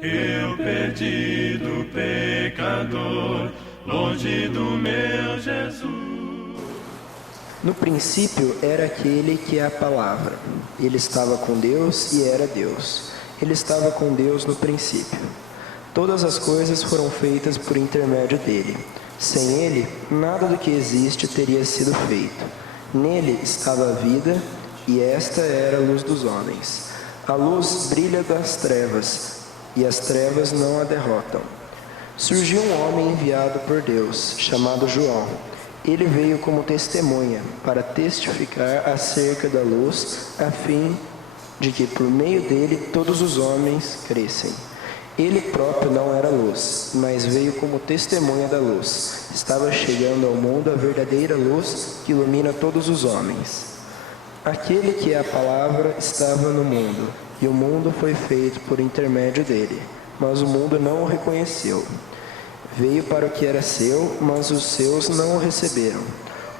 Eu perdido pecador, longe do meu Jesus. No princípio era aquele que é a palavra. Ele estava com Deus e era Deus. Ele estava com Deus no princípio. Todas as coisas foram feitas por intermédio dele. Sem ele, nada do que existe teria sido feito. Nele estava a vida, e esta era a luz dos homens. A luz brilha das trevas, e as trevas não a derrotam. Surgiu um homem enviado por Deus, chamado João. Ele veio como testemunha, para testificar acerca da luz, a fim de que por meio dele todos os homens crescem. Ele próprio não era luz, mas veio como testemunha da luz. Estava chegando ao mundo a verdadeira luz que ilumina todos os homens. Aquele que é a palavra estava no mundo, e o mundo foi feito por intermédio dele, mas o mundo não o reconheceu. Veio para o que era seu, mas os seus não o receberam.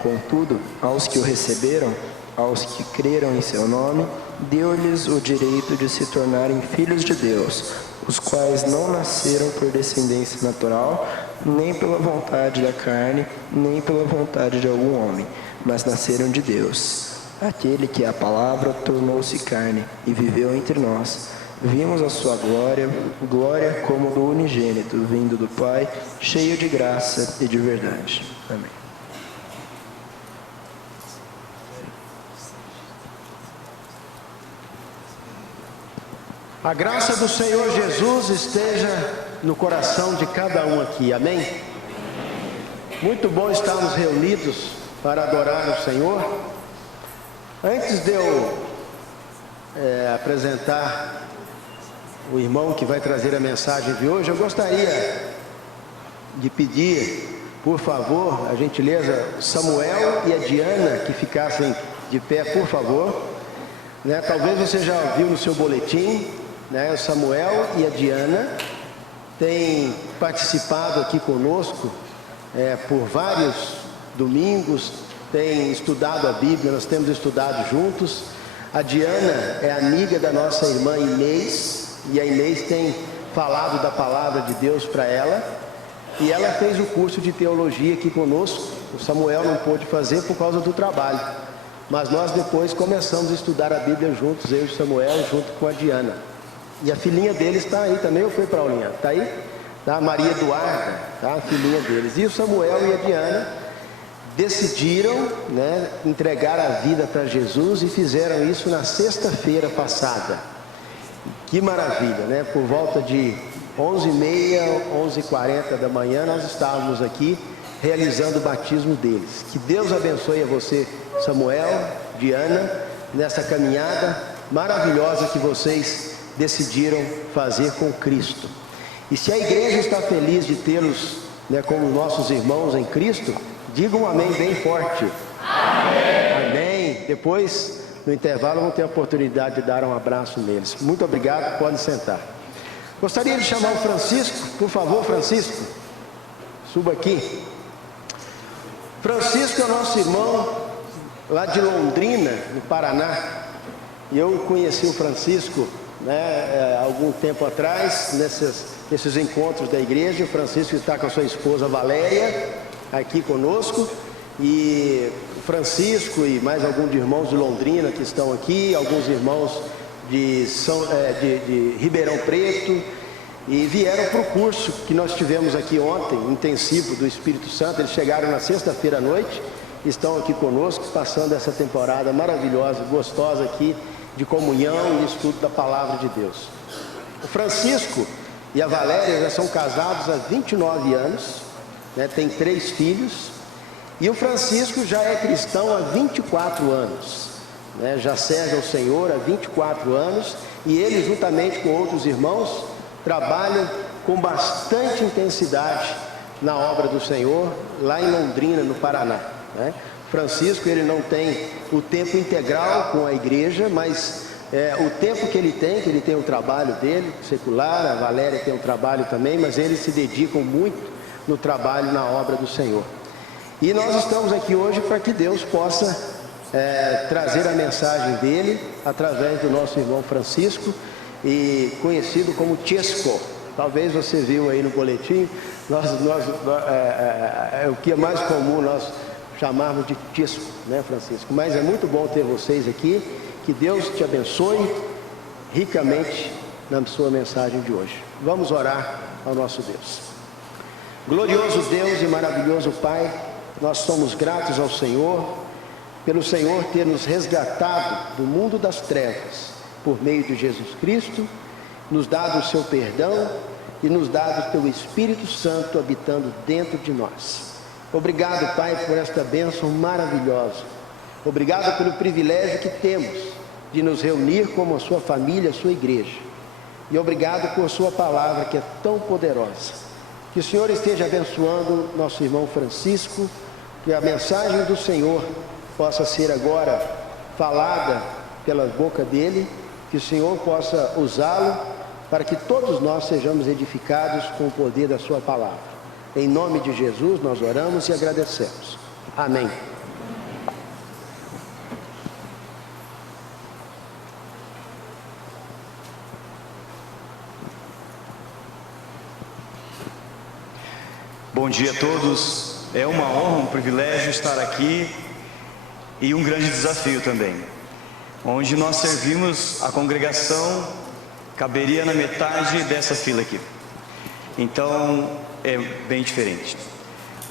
Contudo, aos que o receberam, aos que creram em seu nome, deu-lhes o direito de se tornarem filhos de Deus, os quais não nasceram por descendência natural, nem pela vontade da carne, nem pela vontade de algum homem, mas nasceram de Deus. Aquele que é a palavra tornou-se carne e viveu entre nós. Vimos a sua glória, glória como do unigênito, vindo do Pai, cheio de graça e de verdade. Amém. A graça do Senhor Jesus esteja no coração de cada um aqui, amém? Muito bom estarmos reunidos para adorar o Senhor. Antes de eu apresentar o irmão que vai trazer a mensagem de hoje, eu gostaria de pedir, por favor, a gentileza, Samuel e a Diana, que ficassem de pé, por favor. Talvez você já viu no seu boletim, o Samuel e a Diana têm participado aqui conosco por vários domingos, têm estudado a Bíblia, nós temos estudado juntos. A Diana é amiga da nossa irmã Inês, e a Inês tem falado da palavra de Deus para ela, e ela fez o curso de teologia aqui conosco. O Samuel não pôde fazer por causa do trabalho, mas nós depois começamos a estudar a Bíblia juntos, eu e o Samuel, junto com a Diana. E a filhinha deles está aí também, ou foi para a aulinha? Está aí? Tá, a Maria Eduarda, tá? A filhinha deles. E o Samuel e a Diana decidiram entregar a vida para Jesus, e fizeram isso na sexta-feira passada. Que maravilha, Por volta de 11h30, 11h40 da manhã, nós estávamos aqui realizando o batismo deles. Que Deus abençoe a você, Samuel, Diana, nessa caminhada maravilhosa que vocês decidiram fazer com Cristo. E se a igreja está feliz de tê-los como nossos irmãos em Cristo, digam um amém bem forte. Amém. Amém. Depois, no intervalo, vamos ter a oportunidade de dar um abraço neles. Muito obrigado, podem sentar. Gostaria de chamar o Francisco, por favor, Francisco, suba aqui. Francisco é nosso irmão lá de Londrina, no Paraná. E eu conheci o Francisco algum tempo atrás, nesses encontros da igreja. O Francisco está com a sua esposa Valéria aqui conosco, e o Francisco e mais alguns irmãos de Londrina que estão aqui, alguns irmãos de Ribeirão Preto, e vieram para o curso que nós tivemos aqui ontem, intensivo do Espírito Santo. Eles chegaram na sexta-feira à noite, estão aqui conosco, passando essa temporada maravilhosa, gostosa aqui, de comunhão e estudo da palavra de Deus. O Francisco e a Valéria já são casados há 29 anos, tem 3 filhos, e o Francisco já é cristão há 24 anos, já serve ao Senhor há 24 anos, e ele, juntamente com outros irmãos, trabalham com bastante intensidade na obra do Senhor, lá em Londrina, no Paraná. Francisco, ele não tem o tempo integral com a igreja, mas o tempo que ele tem o trabalho dele, secular. A Valéria tem um trabalho também, mas eles se dedicam muito no trabalho, na obra do Senhor. E nós estamos aqui hoje para que Deus possa trazer a mensagem dele, através do nosso irmão Francisco. e conhecido como Chesco. Talvez você viu aí no boletim, é o que é mais comum nós chamarmos de Chesco, né, Francisco? Mas é muito bom ter vocês aqui, que Deus te abençoe ricamente na sua mensagem de hoje. Vamos orar ao nosso Deus. Glorioso Deus e maravilhoso Pai, nós somos gratos ao Senhor, pelo Senhor ter nos resgatado do mundo das trevas, por meio de Jesus Cristo, nos dado o seu perdão e nos dado o teu Espírito Santo habitando dentro de nós. Obrigado, Pai, por esta bênção maravilhosa. Obrigado pelo privilégio que temos de nos reunir como a sua família, a sua igreja. E obrigado por sua palavra que é tão poderosa. Que o Senhor esteja abençoando nosso irmão Francisco, que a mensagem do Senhor possa ser agora falada pela boca dele, que o Senhor possa usá-lo para que todos nós sejamos edificados com o poder da sua palavra. Em nome de Jesus nós oramos e agradecemos. Amém. Bom dia a todos. É uma honra, um privilégio estar aqui e um grande desafio também. Onde nós servimos a congregação, caberia na metade dessa fila aqui. Então é bem diferente.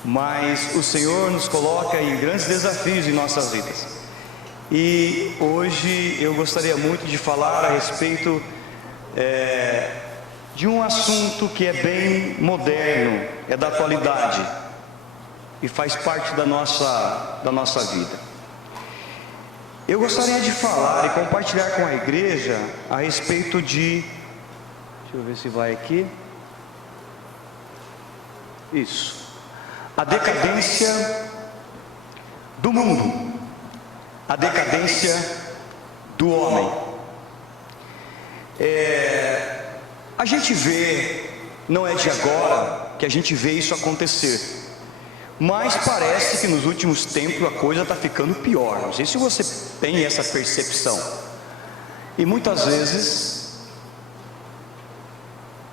Mas o Senhor nos coloca em grandes desafios em nossas vidas. E hoje eu gostaria muito de falar a respeito de um assunto que é bem moderno, é da atualidade e faz parte da nossa vida. Eu gostaria de falar e compartilhar com a igreja a respeito de... Deixa eu ver se vai aqui. Isso. A decadência do mundo. A decadência do homem. A gente vê, não é de agora que a gente vê isso acontecer. Mas parece que nos últimos tempos a coisa está ficando pior. Não sei se você tem essa percepção. E muitas vezes...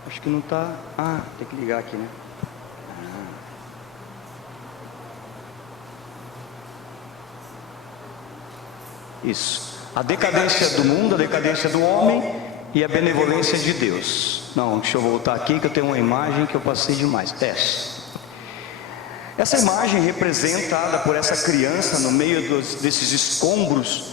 Acho que não está... tem que ligar aqui, né? Isso. A decadência do mundo, a decadência do homem e a benevolência de Deus. Não, deixa eu voltar aqui que eu tenho uma imagem que eu passei demais. Essa imagem representada por essa criança no meio desses escombros,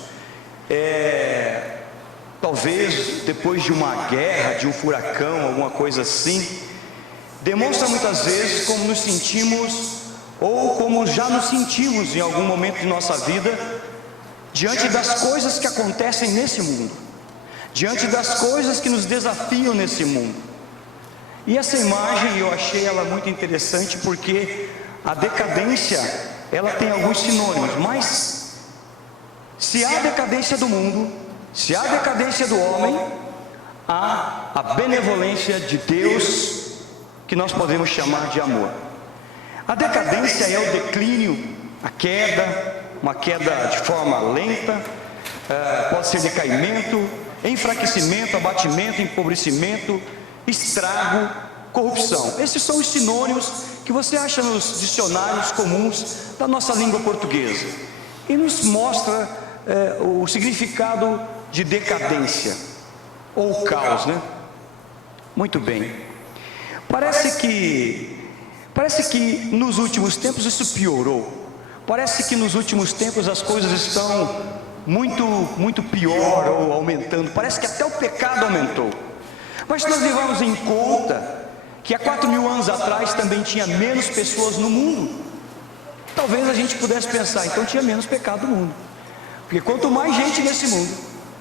talvez depois de uma guerra, de um furacão, alguma coisa assim, demonstra muitas vezes como nos sentimos, ou como já nos sentimos em algum momento de nossa vida, diante das coisas que acontecem nesse mundo, diante das coisas que nos desafiam nesse mundo. E essa imagem eu achei ela muito interessante porque a decadência, ela tem alguns sinônimos, mas se há decadência do mundo, se há decadência do homem, há a benevolência de Deus, que nós podemos chamar de amor. A decadência é o declínio, a queda, uma queda de forma lenta, pode ser decaimento, enfraquecimento, abatimento, empobrecimento, estrago, corrupção. Esses são os sinônimos que você acha nos dicionários comuns da nossa língua portuguesa e nos mostra o significado de decadência ou caos, né? Muito bem. Parece que nos últimos tempos isso piorou. Parece que nos últimos tempos as coisas estão muito pior ou aumentando. Parece que até o pecado aumentou. Mas se nós levarmos em conta que há 4.000 anos atrás também tinha menos pessoas no mundo, talvez a gente pudesse pensar, então tinha menos pecado no mundo. Porque quanto mais gente nesse mundo,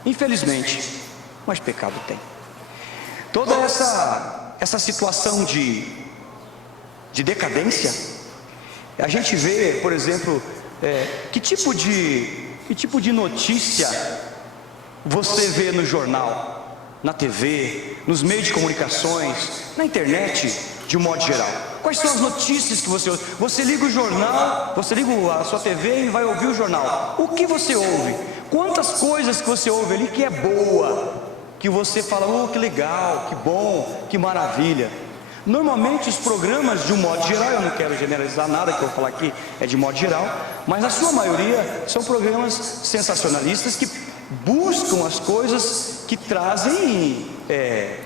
infelizmente, mais pecado tem. Toda essa situação de decadência, a gente vê, por exemplo, que tipo de notícia você vê no jornal, na TV, nos meios de comunicações, na internet, de um modo geral. Quais são as notícias que você ouve? Você liga o jornal, você liga a sua TV e vai ouvir o jornal. O que você ouve? Quantas coisas que você ouve ali que é boa? que você fala, oh, que legal, que bom, que maravilha. Normalmente os programas, de um modo geral, eu não quero generalizar nada, que eu vou falar aqui é de modo geral, mas a sua maioria são programas sensacionalistas que buscam as coisas que trazem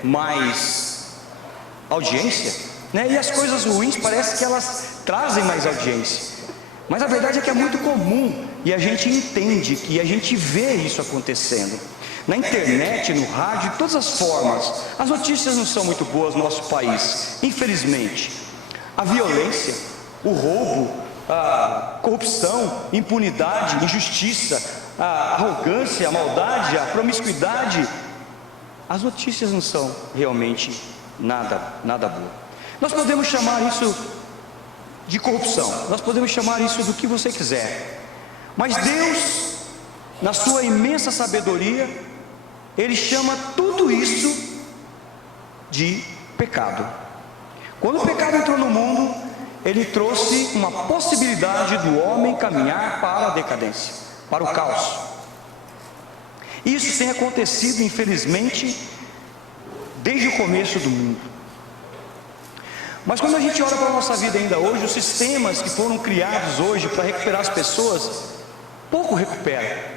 mais audiência, né? E as coisas ruins parece que elas trazem mais audiência, mas a verdade é que é muito comum, e a gente entende, que a gente vê isso acontecendo na internet, no rádio, de todas as formas. As notícias não são muito boas no nosso país, infelizmente. A violência, o roubo, a corrupção, impunidade, injustiça, a arrogância, a maldade, a promiscuidade, as notícias não são realmente nada boa. Nós podemos chamar isso de corrupção, nós podemos chamar isso do que você quiser, mas Deus, na sua imensa sabedoria, Ele chama tudo isso de pecado. Quando o pecado entrou no mundo, ele trouxe uma possibilidade do homem caminhar para a decadência, para o caos. Isso tem acontecido, infelizmente, desde o começo do mundo. Mas quando a gente olha para a nossa vida ainda hoje, os sistemas que foram criados hoje para recuperar as pessoas, pouco recuperam.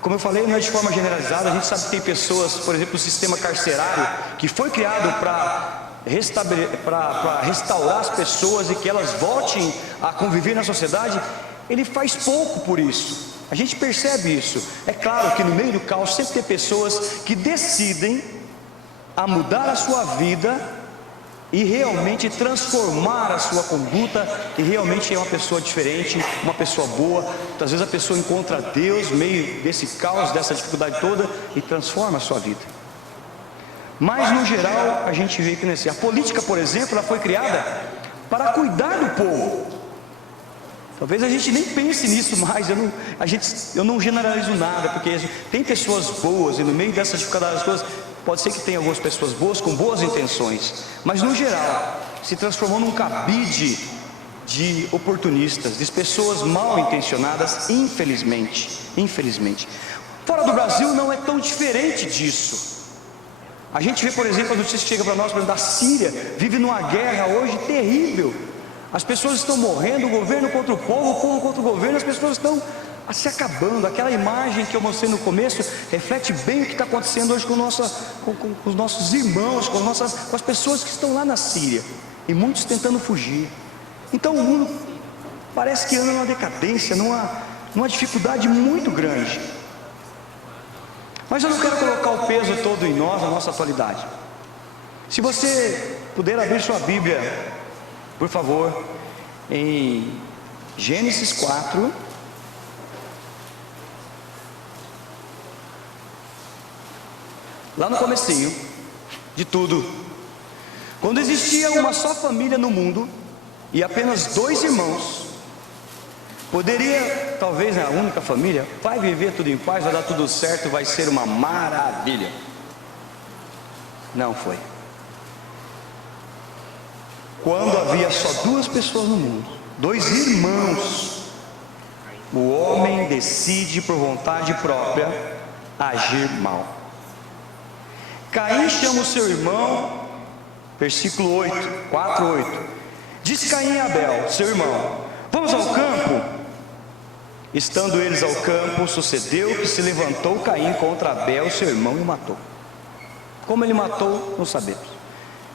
Como eu falei, não é de forma generalizada, a gente sabe que tem pessoas, por exemplo, o sistema carcerário, que foi criado para restaurar as pessoas e que elas voltem a conviver na sociedade, ele faz pouco por isso. A gente percebe isso. É claro que no meio do caos sempre tem pessoas que decidem a mudar a sua vida e realmente transformar a sua conduta, e realmente é uma pessoa diferente, uma pessoa boa. Às vezes a pessoa encontra Deus no meio desse caos, dessa dificuldade toda, e transforma a sua vida. Mas no geral a gente vê que nesse, a política, por exemplo, ela foi criada para cuidar do povo. Talvez a gente nem pense nisso mais, eu não generalizo nada, porque tem pessoas boas, e no meio dessas dificuldades todas, pode ser que tenha algumas pessoas boas, com boas intenções, mas no geral, se transformou num cabide de oportunistas, de pessoas mal intencionadas, infelizmente. Fora do Brasil não é tão diferente disso. A gente vê, por exemplo, a notícia que chega para nós, por exemplo, da Síria, vive numa guerra hoje terrível. As pessoas estão morrendo, o governo contra o povo contra o governo, as pessoas estão se acabando. Aquela imagem que eu mostrei no começo reflete bem o que está acontecendo hoje com os nossos irmãos, com as pessoas que estão lá na Síria, e muitos tentando fugir. Então o mundo parece que anda numa decadência, numa dificuldade muito grande. Mas eu não quero colocar o peso todo em nós, na nossa atualidade. Se você puder abrir sua Bíblia, por favor, em Gênesis 4, lá no comecinho de tudo, quando existia uma só família no mundo e apenas 2 irmãos, poderia, talvez a única família, vai viver tudo em paz, vai dar tudo certo, vai ser uma maravilha. Não foi. Quando havia só 2 pessoas no mundo, 2 irmãos, o homem decide por vontade própria agir mal. Caim chama o seu irmão, versículo 8, 4:8. Diz Caim a Abel, seu irmão: vamos ao campo. Estando eles ao campo, sucedeu que se levantou Caim contra Abel, seu irmão, e o matou. Como ele matou, não sabemos.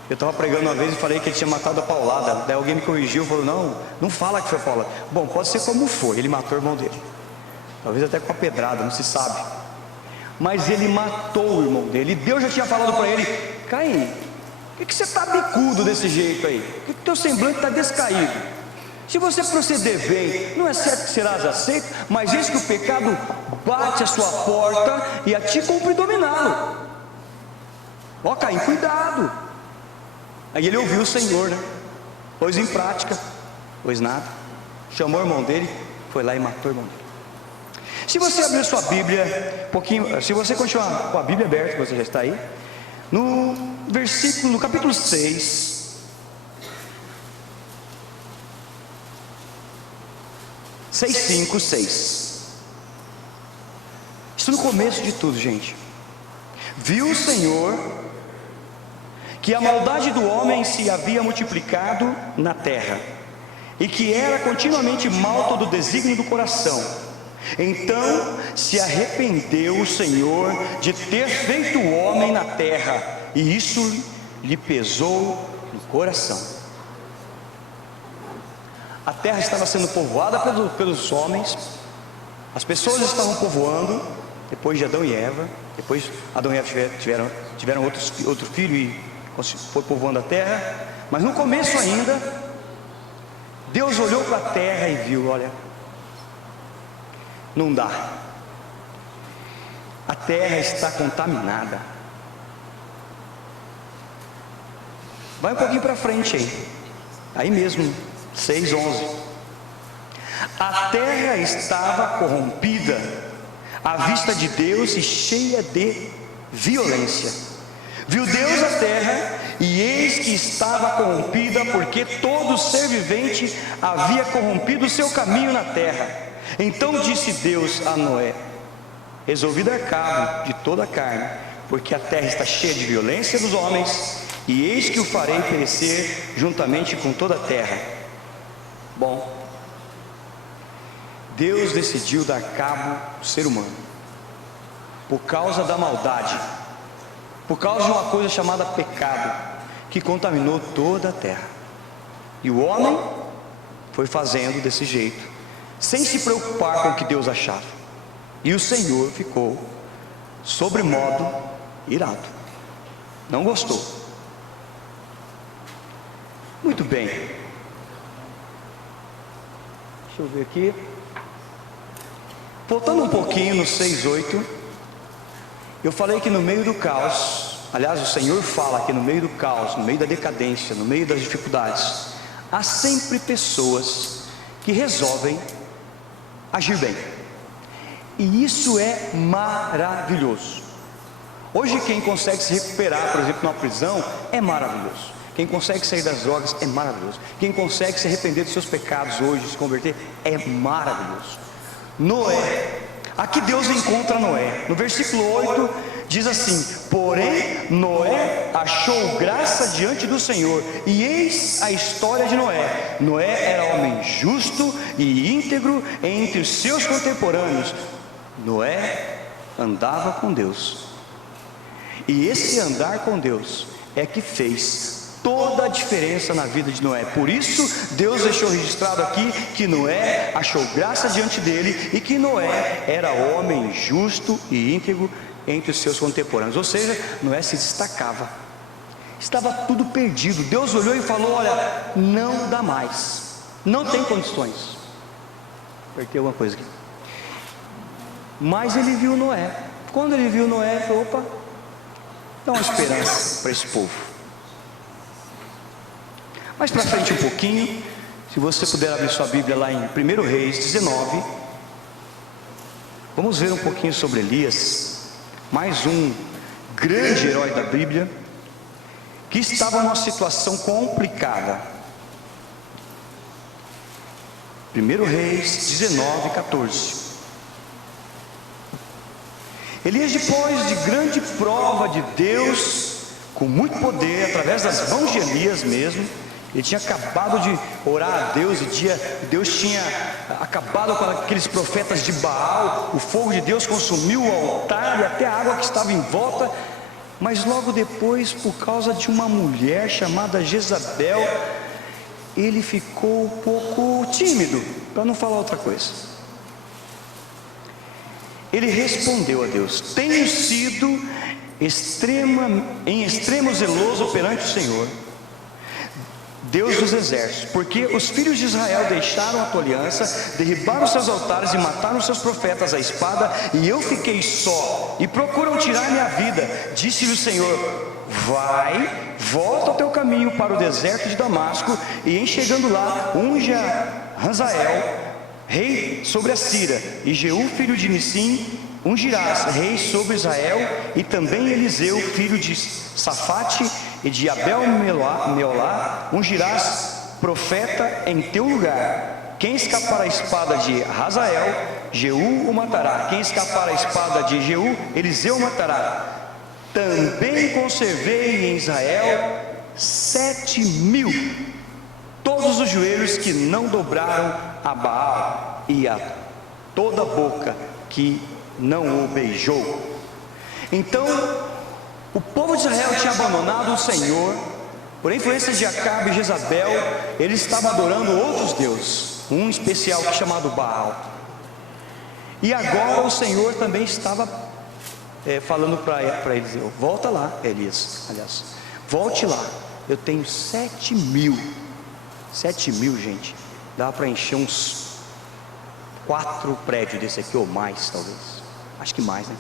Eu estava pregando uma vez e falei que ele tinha matado a paulada. Daí alguém me corrigiu e falou: não fala que foi paulada. Bom, pode ser como foi, ele matou o irmão dele. Talvez até com a pedrada, não se sabe. Mas ele matou o irmão dele. E Deus já tinha falado para ele: Caim, por que você está bicudo desse jeito aí? Por que o teu semblante está descaído? Se você proceder bem, não é certo que serás aceito, mas eis que o pecado bate à sua porta e a ti cumpre dominá-lo. Ó Caim, cuidado. Aí ele ouviu o Senhor, né? Pôs em prática, pois nada. Chamou o irmão dele, foi lá e matou o irmão dele. Se você abrir sua Bíblia, se você continuar com a Bíblia aberta, você já está aí, no capítulo 6, 6:5, 6. Isso no começo de tudo, gente. Viu o Senhor que a maldade do homem se havia multiplicado na terra, e que era continuamente mal todo o desígnio do coração. Então se arrependeu o Senhor de ter feito o homem na terra, e isso lhe pesou no coração. A terra estava sendo povoada pelos homens, as pessoas estavam povoando, depois de Adão e Eva. Depois Adão e Eva tiveram outro filho e foi povoando a terra. Mas no começo ainda, Deus olhou para a terra e viu: olha, não dá, a terra está contaminada. Vai um pouquinho para frente aí mesmo, 6:11. A terra estava corrompida à vista de Deus e cheia de violência. Viu Deus a terra, e eis que estava corrompida, porque todo ser vivente havia corrompido o seu caminho na terra. Então disse Deus a Noé: resolvi dar cabo de toda a carne, porque a terra está cheia de violência dos homens, e eis que o farei perecer juntamente com toda a terra. Bom, Deus decidiu dar cabo do ser humano por causa da maldade, por causa de uma coisa chamada pecado, que contaminou toda a terra. E o homem foi fazendo desse jeito, sem se preocupar com o que Deus achava. E o Senhor ficou sobremodo irado, não gostou. Muito bem, deixa eu ver aqui, voltando um pouquinho no 6:8, eu falei que no meio do caos, aliás, o Senhor fala que no meio do caos, no meio da decadência, no meio das dificuldades, há sempre pessoas que resolvem agir bem. E isso é maravilhoso. Hoje quem consegue se recuperar, por exemplo, numa prisão, é maravilhoso. Quem consegue sair das drogas é maravilhoso. Quem consegue se arrepender dos seus pecados hoje, se converter, é maravilhoso. Noé, aqui Deus encontra Noé, no versículo 8 diz assim: porém Noé achou graça diante do Senhor. E eis a história de Noé. Noé era homem justo e íntegro entre os seus contemporâneos. Noé andava com Deus, e esse andar com Deus é que fez toda a diferença na vida de Noé. Por isso Deus deixou registrado aqui que Noé achou graça diante dele, e que Noé era homem justo e íntegro entre os seus contemporâneos. Ou seja, Noé se destacava. Estava tudo perdido. Deus olhou e falou: olha, não dá mais, não tem condições. Apertei alguma coisa aqui. Mas ele viu Noé. Quando ele viu Noé, ele falou: opa, dá uma esperança para esse povo. Mais para frente um pouquinho, se você puder abrir sua Bíblia lá em 1 Reis 19, vamos ver um pouquinho sobre Elias, mais um grande herói da Bíblia, que estava numa situação complicada. 1 Reis 19, 14. Elias, depois de grande prova de Deus, com muito poder, através das mãos de Elias mesmo, ele tinha acabado de orar a Deus, e Deus tinha acabado com aqueles profetas de Baal. O fogo de Deus consumiu o altar e até a água que estava em volta. Mas logo depois, por causa de uma mulher chamada Jezabel, ele ficou um pouco tímido, para não falar outra coisa. Ele respondeu a Deus: tenho sido em extremo zeloso perante o Senhor, Deus dos exércitos, porque os filhos de Israel deixaram a tua aliança, derribaram seus altares e mataram seus profetas à espada, e eu fiquei só, e procuram tirar minha vida. Disse-lhe o Senhor: vai, volta ao teu caminho para o deserto de Damasco, e em chegando lá, unge a Hazael, rei sobre a Síria, e Jeú, filho de Nissim, ungirás rei sobre Israel, e também Eliseu, filho de Safate e de Abel-Meolá, ungirás profeta em teu lugar. Quem escapar à espada de Hazael, Jeú o matará. Quem escapar à espada de Jeú, Eliseu o matará. também conservei em Israel 7.000, todos os joelhos que não dobraram a Baal, e a toda a boca que não o beijou. Então, o povo de Israel tinha abandonado o Senhor, por influência de Acabe e Jezabel. Eles estavam adorando outros deuses, um especial chamado Baal. E agora o Senhor também estava falando para eles: volta lá, Elias, aliás, volte lá, eu tenho 7.000, gente, dá para encher uns 4 prédios desse aqui, ou mais talvez, acho que mais, né?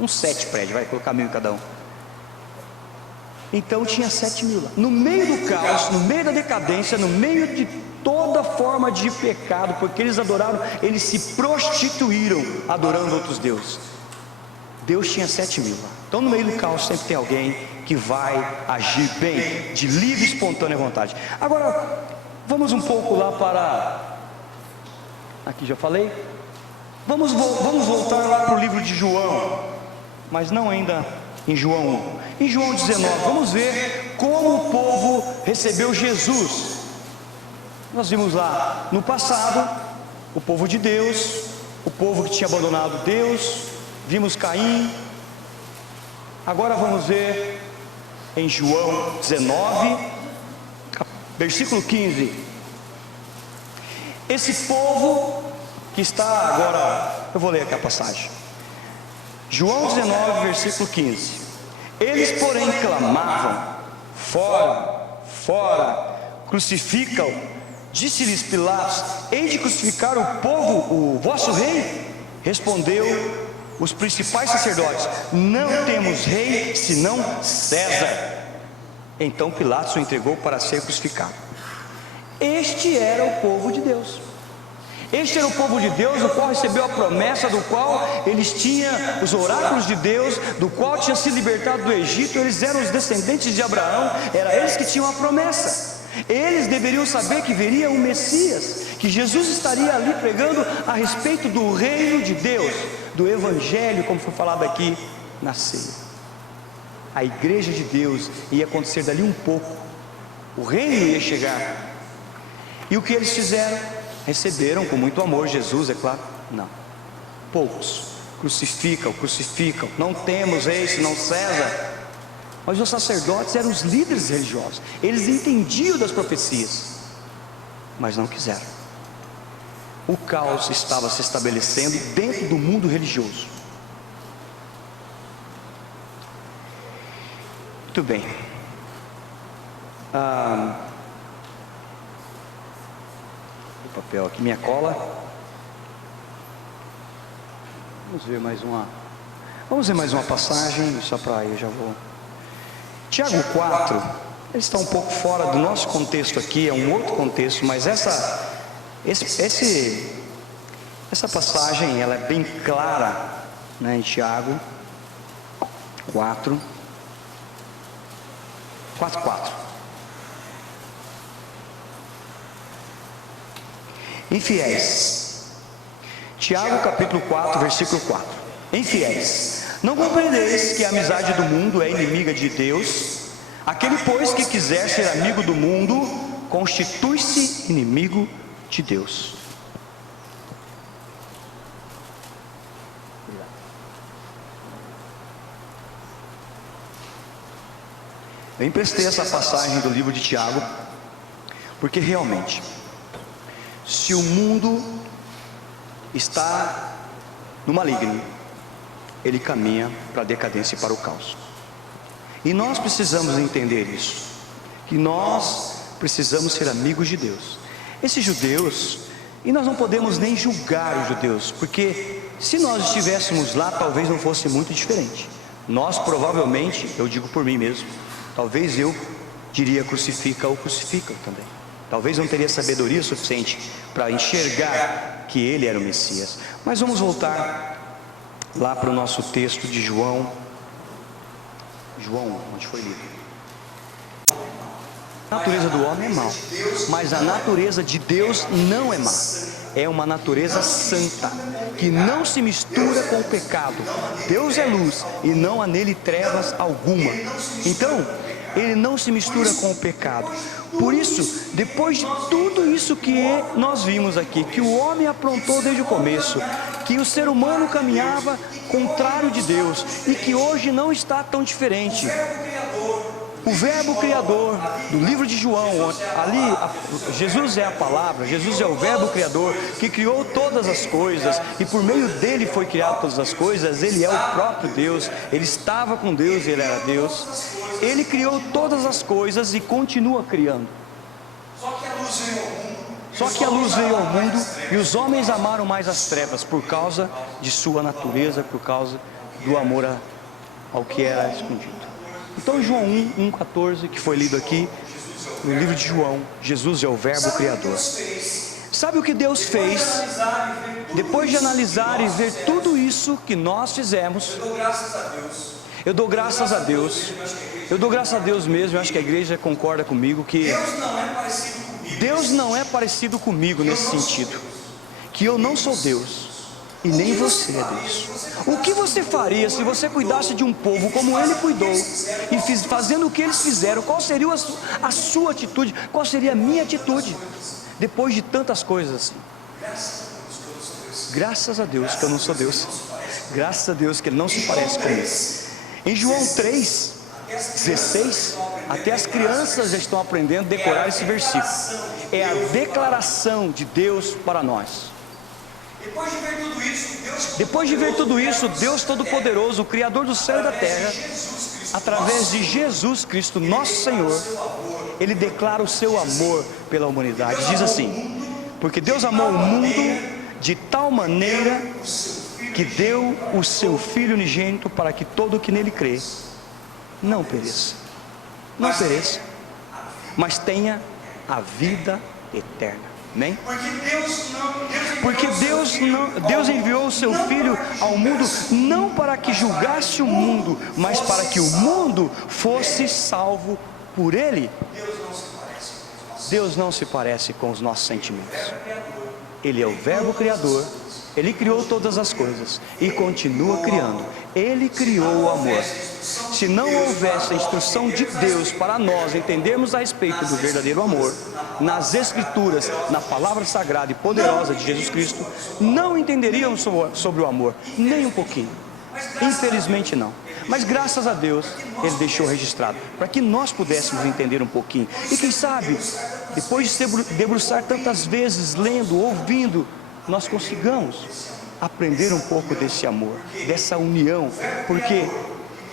Uns 7 prédios, vai colocar 1.000 em cada um. Então tinha 7.000 lá, no meio do caos, no meio da decadência, no meio de toda forma de pecado, porque eles adoraram, eles se prostituíram adorando outros deuses. Deus tinha 7.000 lá. Então no meio do caos sempre tem alguém que vai agir bem, de livre e espontânea vontade. Agora, vamos um pouco lá para, aqui já falei, vamos voltar lá para o livro de João, mas não ainda em João 1, em João 19, vamos ver como o povo recebeu Jesus. Nós vimos lá no passado, o povo de Deus, o povo que tinha abandonado Deus, vimos Caim. Agora vamos ver em João 19, versículo 15, esse povo que está agora, eu vou ler aqui a passagem, João 19, versículo 15, eles porém clamavam: fora, fora, crucifica-o. Disse-lhes Pilatos: hei de crucificar o povo, o vosso rei? Respondeu os principais sacerdotes: não temos rei senão César. Então Pilatos o entregou para ser crucificado. Este era o povo de Deus. Este era o povo de Deus, o qual recebeu a promessa, do qual eles tinham os oráculos de Deus, do qual tinha se libertado do Egito. Eles eram os descendentes de Abraão, era eles que tinham a promessa. Eles deveriam saber que viria o Messias, que Jesus estaria ali pregando a respeito do reino de Deus, do Evangelho, como foi falado aqui na ceia. A igreja de Deus ia acontecer dali um pouco, o reino ia chegar. E o que eles fizeram? Receberam com muito amor Jesus, é claro? Não. Poucos crucificam, não temos rei senão César. Mas os sacerdotes eram os líderes religiosos, eles entendiam das profecias, mas não quiseram. O caos estava se estabelecendo dentro do mundo religioso. Muito bem. O papel aqui, minha cola. Vamos ver mais uma passagem, só para eu já vou. Tiago 4, ele está um pouco fora do nosso contexto aqui, é um outro contexto, mas essa passagem, ela é bem clara, né, em Tiago 4. Infiéis. Tiago capítulo 4, versículo 4. Infiéis, não compreendeis que a amizade do mundo é inimiga de Deus? Aquele, pois, que quiser ser amigo do mundo, constitui-se inimigo de Deus. Eu emprestei essa passagem do livro de Tiago, porque realmente, se o mundo está no maligno, ele caminha para a decadência e para o caos. E nós precisamos entender isso, que nós precisamos ser amigos de Deus. Esses judeus, e nós não podemos nem julgar os judeus, porque se nós estivéssemos lá, talvez não fosse muito diferente. Nós provavelmente, eu digo por mim mesmo, talvez eu diria crucifica-o também. Talvez não teria sabedoria suficiente para enxergar que ele era o Messias. Mas vamos voltar lá para o nosso texto de João, onde foi lido. A natureza do homem é má, mas a natureza de Deus não é má. é uma natureza santa, que não se mistura com o pecado. Deus é luz e não há nele trevas alguma. Então, ele não se mistura com o pecado. Por isso, depois de tudo isso que nós vimos aqui, que o homem aprontou desde o começo, que o ser humano caminhava contrário de Deus e que hoje não está tão diferente. O Verbo Criador, do livro de João, ali Jesus é a palavra, Jesus é o Verbo Criador que criou todas as coisas e por meio dele foi criado todas as coisas. Ele é o próprio Deus, ele estava com Deus e ele era Deus. Ele criou todas as coisas e continua criando. Só que a luz veio ao mundo e os homens amaram mais as trevas por causa de sua natureza, por causa do amor ao que era escondido. Então João 1:14, que foi lido aqui no livro de João, Jesus é o Verbo Criador. Sabe o que Deus fez? Depois de analisar e ver tudo isso que nós fizemos, eu dou graças a Deus. Eu dou graças a Deus mesmo, eu acho que a igreja concorda comigo, que Deus não é parecido comigo nesse sentido, que eu não sou Deus e nem você é Deus. O que você faria se você cuidasse de um povo como ele cuidou e fazendo o que eles fizeram? Qual seria a sua atitude? Qual seria a minha atitude depois de tantas coisas assim? Graças a Deus que eu não sou Deus. Graças a Deus que ele não se parece comigo. Em João 3:16, até as crianças já estão aprendendo a decorar esse versículo. É a declaração de Deus para nós. Depois de ver tudo isso, Deus Todo-Poderoso, o Criador do céu e da terra, através de Jesus Cristo, nosso Senhor, Ele declara o seu amor pela humanidade. Diz assim: porque Deus amou o mundo de tal maneira que deu o seu Filho unigênito para que todo o que nele crê não pereça, mas tenha a vida eterna. Amém? Porque Deus enviou o seu Filho ao mundo não para que julgasse o mundo, mas para que o mundo fosse salvo por ele. Deus não se parece com os nossos sentimentos. Ele é o Verbo Criador. Ele criou todas as coisas e continua criando. Ele criou o amor. Se não houvesse a instrução de Deus para nós entendermos a respeito do verdadeiro amor, nas Escrituras, na palavra sagrada e poderosa de Jesus Cristo, não entenderíamos sobre o amor, nem um pouquinho. Infelizmente não. Mas graças a Deus, Ele deixou registrado, para que nós pudéssemos entender um pouquinho. E quem sabe, depois de se debruçar tantas vezes, lendo, ouvindo, nós consigamos aprender um pouco desse amor, dessa união, porque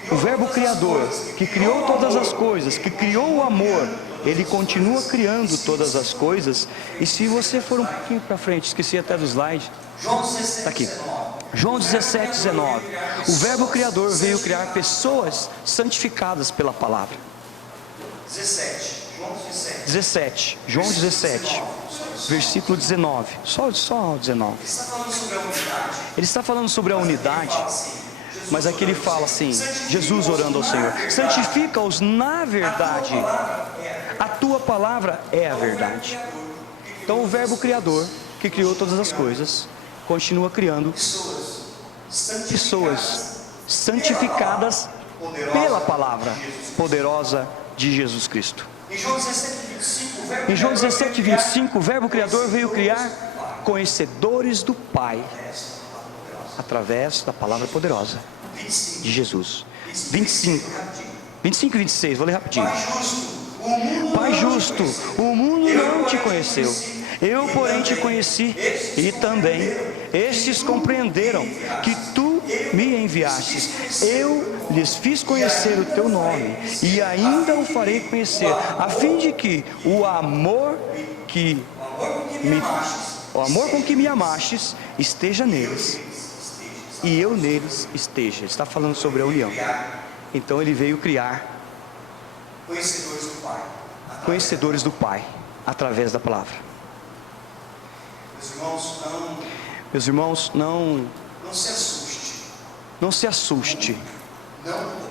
o Verbo Criador, que criou todas as coisas, que criou o amor, Ele continua criando todas as coisas. E se você for um pouquinho para frente, esqueci até do slide, está aqui, João 17:19, o Verbo Criador veio criar pessoas santificadas pela palavra. 17, João 17, versículo 19, só 19. Ele está falando sobre a unidade, mas aqui ele fala assim, Jesus orando ao Senhor: santifica-os na verdade, a tua palavra é a verdade. Então o Verbo Criador, que criou todas as coisas, continua criando pessoas santificadas pela palavra poderosa de Jesus Cristo. Em João 17:25, o Verbo Criador veio criar conhecedores do Pai através da palavra poderosa de Jesus. 25 e 26, vou ler rapidinho. Pai justo, o mundo não te conheceu, eu porém te conheci, e também estes compreenderam que tu me enviastes. Eu lhes fiz conhecer o teu nome, e ainda o farei conhecer, a fim de que o amor com que me amastes esteja neles, e eu neles esteja. Ele está falando sobre a união. Então ele veio criar conhecedores do Pai através da palavra. Meus irmãos, não se assuste.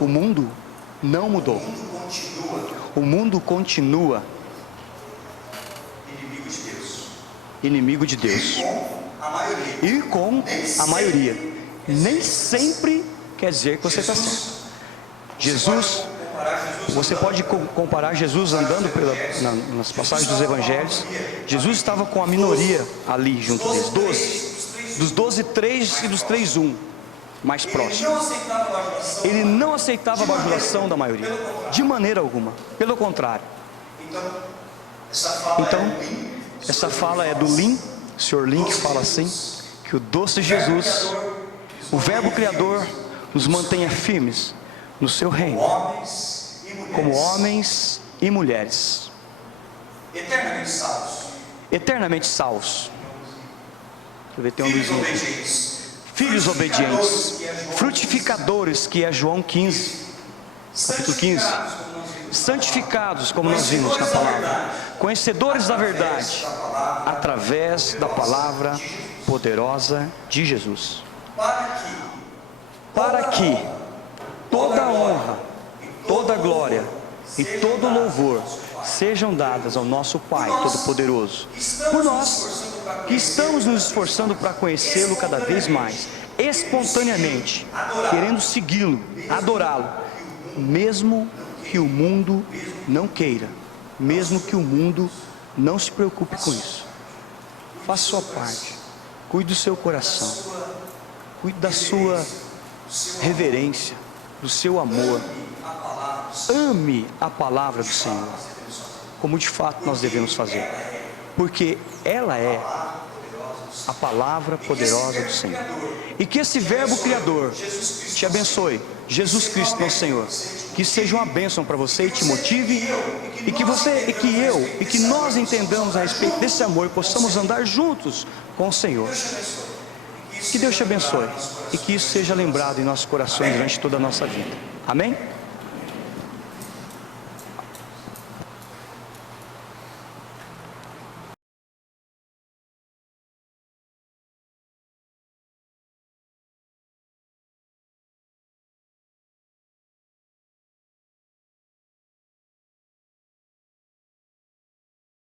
O mundo não mudou. O mundo continua inimigo de Deus. Ir com a maioria nem sempre quer dizer que você está certo. Jesus, você pode comparar Jesus andando nas passagens dos evangelhos. Jesus estava com a minoria ali junto deles, 12. Dos 12, 3 e dos 3, 1 mais próximo. Ele não aceitava a bajulação da maioria, de maneira alguma, pelo contrário. Então, essa fala é do Lin, o Sr. Lin, que fala assim, que o doce Jesus, o verbo criador, nos mantenha firmes no seu reino, como homens e mulheres, eternamente salvos. Deixa eu ver, tem um luzinho aqui. Filhos obedientes, frutificadores, que é João 15, capítulo 15. Santificados, como nós vimos na palavra, conhecedores da verdade, através da palavra poderosa de Jesus, para que toda honra, toda glória e todo louvor sejam dadas ao nosso Pai Todo-Poderoso, por nós que estamos nos esforçando para conhecê-lo cada vez mais, espontaneamente, querendo segui-lo, adorá-lo, mesmo que o mundo não queira, mesmo que o mundo não se preocupe com isso. Faça sua parte, cuide do seu coração, cuide da sua reverência, do seu amor. Ame a palavra do Senhor, como de fato nós devemos fazer, porque ela é a palavra poderosa do Senhor. E que esse verbo criador te abençoe, Jesus Cristo nosso Senhor, que seja uma bênção para você e te motive, e que nós entendamos a respeito desse amor e possamos andar juntos com o Senhor. Que Deus te abençoe e que isso seja lembrado em nossos corações durante toda a nossa vida. Amém?